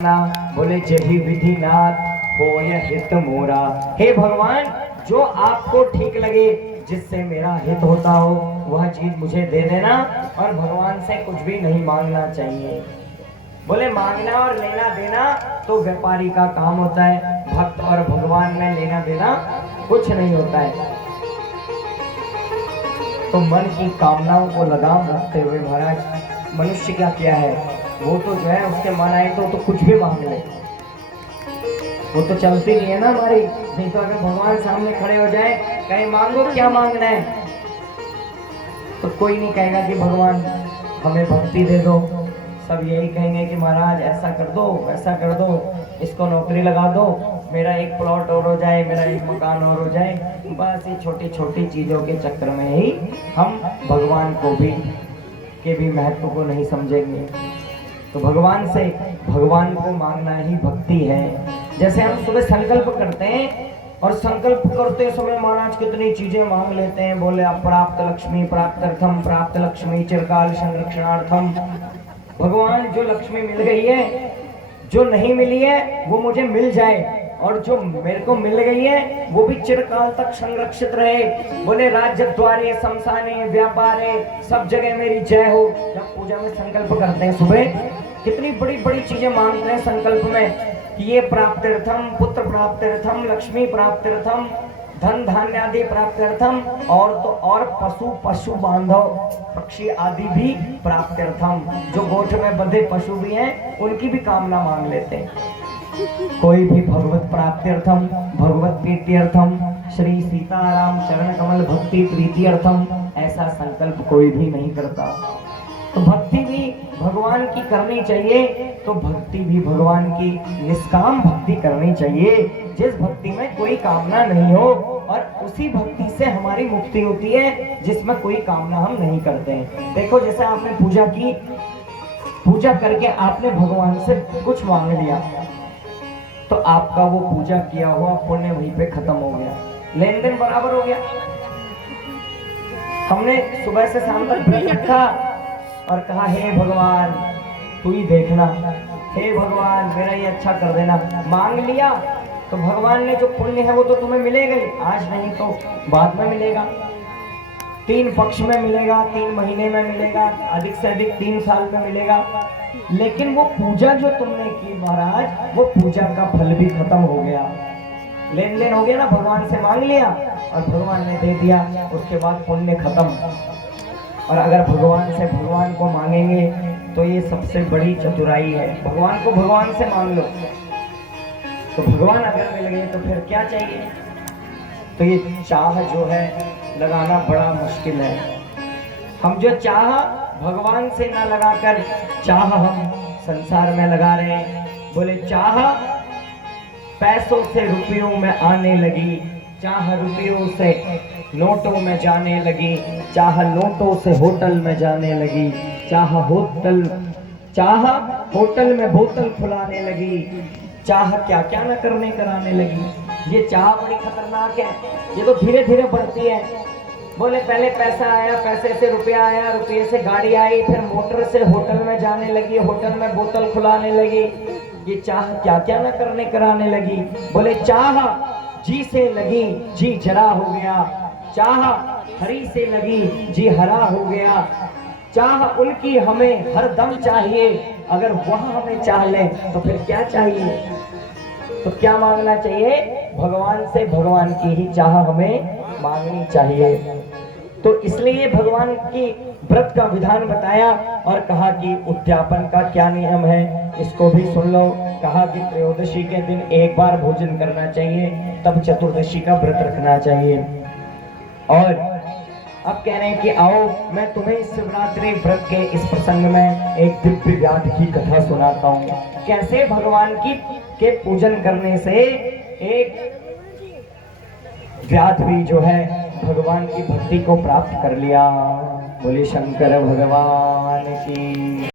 बोले जही विधि नाथ हो यह हित मोरा। हे भगवान, जो आपको ठीक लगे, जिससे मेरा हित होता हो, वह चीज मुझे दे देना। और भगवान से कुछ भी नहीं मांगना चाहिए। बोले मांगना और लेना देना तो व्यापारी का काम होता है, भक्त और भगवान में लेना देना कुछ नहीं होता है। तो मन की कामनाओं को लगाम रखते हुए महाराज मनुष्य क्या किया है, वो तो जो है उसके मन आए तो कुछ भी मांग ले। वो तो चलती नहीं है ना हमारी। नहीं तो अगर भगवान सामने खड़े हो जाए, कहीं मांगो क्या मांगना है, तो कोई नहीं कहेगा कि भगवान हमें भक्ति दे दो। सब यही कहेंगे कि महाराज ऐसा कर दो, वैसा कर दो, इसको नौकरी लगा दो, मेरा एक प्लॉट और हो जाए, मेरा एक मकान और हो जाए। बस ये छोटी छोटी चीजों के चक्कर में ही हम भगवान को भी महत्व को नहीं समझेंगे। तो भगवान को मांगना ही भक्ति है। जैसे हम सुबह संकल्प करते हैं और संकल्प करते समय महाराज कितनी चीजें मांग लेते हैं। बोले अप्राप्त लक्ष्मी प्राप्त्यर्थम, प्राप्त लक्ष्मी चिरकाल संरक्षणार्थम। भगवान, जो लक्ष्मी मिल गई है, जो नहीं मिली है वो मुझे मिल जाए, और जो मेरे को मिल गई है वो भी चिरकाल तक संरक्षित रहे। बोले राज्य द्वारे शमशाने व्यापारे, सब जगह मेरी जय हो। जब पूजा में संकल्प करते हैं सुबह, कितनी बड़ी बड़ी चीजें मांगते हैं संकल्प में कि ये प्राप्त्यर्थम, पुत्र प्राप्त्यर्थम, लक्ष्मी प्राप्त्यर्थम, धन धान्य आदि प्राप्त्यर्थम, और पशु बांधव पक्षी आदि भी प्राप्त्यर्थम। जो गोठ में बंधे पशु भी हैं उनकी भी कामना मांग लेते हैं। कोई भी भगवत प्राप्त्यर्थम, भगवत प्रीत्यर्थम, श्री सीताराम चरण कमल भक्ति प्रीत्यर्थम, ऐसा संकल्प कोई भी नहीं करता। तो भक्ति भी भगवान की करनी चाहिए। तो भक्ति भी भगवान की निष्काम भक्ति करनी चाहिए, जिस भक्ति में कोई कामना नहीं हो, और उसी भक्ति से हमारी मुक्ति होती है जिसमें कोई कामना हम नहीं करते हैं। देखो, जैसे आपने पूजा की, पूजा करके आपने भगवान से कुछ मांग लिया, तो आपका वो पूजा किया हुआ पुण्य वहीं पे खत्म हो गया, लेन देन बराबर हो गया। हमने सुबह से शाम तक व्रत रखा और कहा हे भगवान तू ही देखना, हे भगवान मेरा ये अच्छा कर देना, मांग लिया। तो भगवान ने जो पुण्य है वो तो तुम्हें मिलेगा ही, आज नहीं तो बाद में मिलेगा, 3 पक्ष में मिलेगा, 3 महीने में मिलेगा, अधिक से अधिक 3 साल में मिलेगा। लेकिन वो पूजा जो तुमने की महाराज, वो पूजा का फल भी खत्म हो गया, लेन देन हो गया ना। भगवान से मांग लिया और भगवान ने दे दिया, उसके बाद पुण्य खत्म। और अगर भगवान को मांगेंगे तो ये सबसे बड़ी चतुराई है। भगवान से मांग लो तो भगवान अगर मिल गए तो फिर क्या चाहिए। तो ये चाह जो है लगाना बड़ा मुश्किल है। हम जो चाह भगवान से ना लगाकर चाह हम संसार में लगा रहे हैं। बोले चाह पैसों से रुपयों में आने लगी, चाह रुपयों से नोटों में जाने लगी, चाह नोटों से होटल में जाने लगी, चाह होटल में बोतल खुलाने लगी, चाह क्या क्या न कराने लगी। ये चाह बड़ी खतरनाक है, ये तो धीरे धीरे बढ़ती है। बोले पहले पैसा आया, पैसे से रुपया आया, रुपये से गाड़ी आई, फिर मोटर से होटल में जाने लगी, होटल में बोतल खुलाने लगी। ये चाह क्या क्या न कराने लगी। बोले चाह जी से लगी जी जरा हो गया, चाह हरी से लगी जी हरा हो गया, चाह उनकी हमें हर दम चाहिए, अगर वह हमें चाह ले तो फिर क्या चाहिए। तो क्या मांगना चाहिए, भगवान से भगवान की ही चाह हमें मांगनी चाहिए। तो इसलिए भगवान की व्रत का विधान बताया और कहा कि उद्यापन का क्या नियम है, इसको भी सुन लो। कहा कि त्रयोदशी के दिन एक बार भोजन करना चाहिए, तब चतुर्दशी का व्रत रखना चाहिए। और अब कह रहे हैं कि आओ मैं तुम्हें शिवरात्रि व्रत के इस प्रसंग में एक दिव्य व्याध की कथा सुनाता हूँ। कैसे भगवान के पूजन करने से एक व्याध भी जो है भगवान की भक्ति को प्राप्त कर लिया। बोले शंकर भगवान की।